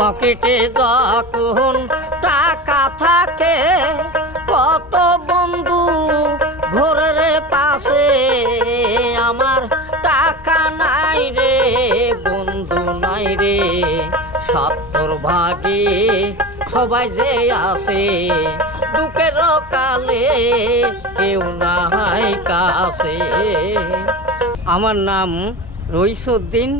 পকেটে যখন টাকা থাকে কত বন্ধু ঘরের পাশে, আমার টাকা নাই রে বন্ধু নাই রে, 70 ভাগে সবাই যে আসে, দুঃখের কালে কেউ নাই কাছে। আমার নাম রইসউদ্দিন,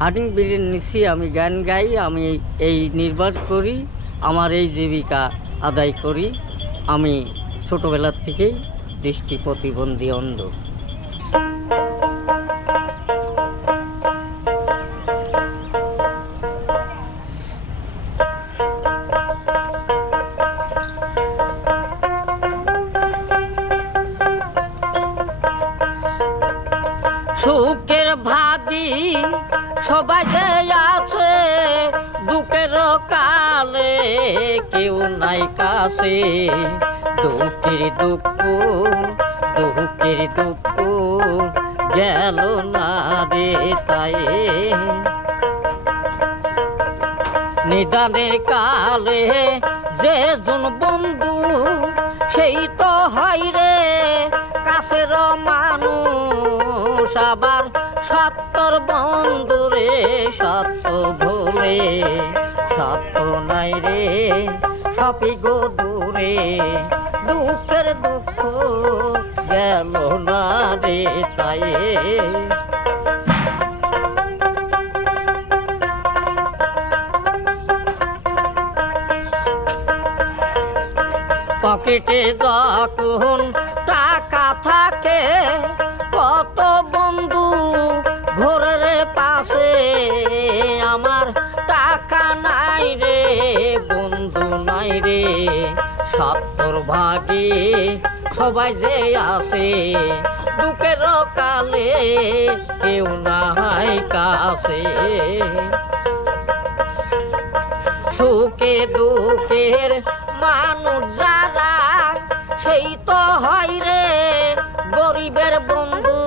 হাটিং ব্রিজের নিচে আমি গান গাই, আমি এই নির্বাহ করি, আমার এই জীবিকা আদায় করি। আমি ছোটোবেলার থেকেই দৃষ্টি প্রতিবন্ধী অন্ধ। সুখের ভাগী সবাই যে আছে, দুঃখের কালে কেউ নাই কাছে, দুঃখের দুঃখ দুঃখের দুঃখ গেল না রে তাই, নিদানের কালে যে জন বন্ধু সেই তো হয় রে কাছের মানুষ, আবার 70 বন্ধু রে 70 ভুলে 70 নাই রে সপি গো দূরে, দুঃখের দুঃখ গেল না রে তাই। পকেটে যখন টাকা থাকে কত বন্ধু ঘরের পাশে, আমার টাকা নাই রে বন্ধু নাই রে, 70 ভাগে সবাই যে আসে, দুঃখের কালে কেউ নাই কাছে, সুখে দুঃখের মানুষ যারা সেই তো হয় রে গরিবের বন্ধু,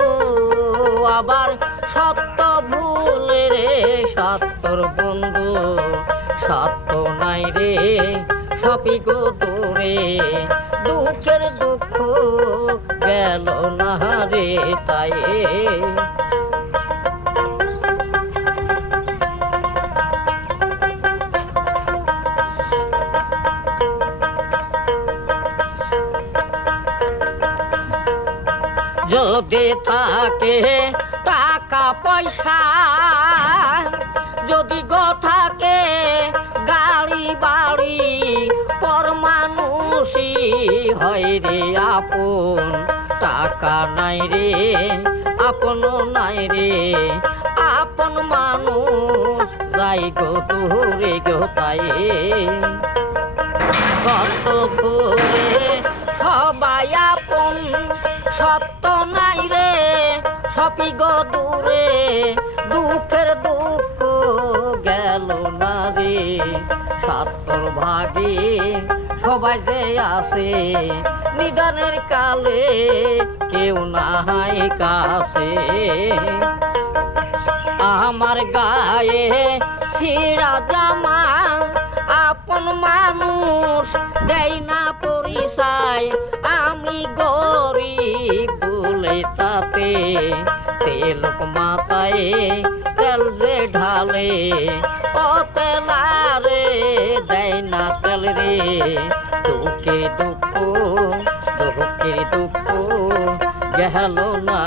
আবার 70 ভুলে রে 70 বন্ধু, 70 নাই রে সপি গো দূরে, দুঃখের দুঃখ গেল না রে তাই। যদি থাকে টাকা পয়সা, যদি গো থাকে গাড়ি বাড়ি, পর মানুষই হয় রে আপন, টাকা নাই রে আপন নাই রে, আপন মানুষ যাই গো দূরে গো তাই, কত ভুলে সবাই আপন 70 নাই রে সপি গো দূরে, দুঃখের দুঃখ গেল না রে 70 ভাগে সবাই যে আসে, নিদানের কালে কেউ নাই কাছে, আমার গায়ে ছিঁড়া জামা আপন মানুষ দেয় না পরিচয়, আমি গরিব বলে তাতে তেলক মাথায় তেল যে ঢালে, ও তেলারে দেয় না তেল রে, দুঃখের দুঃখ দুঃখের দুঃখ গেল না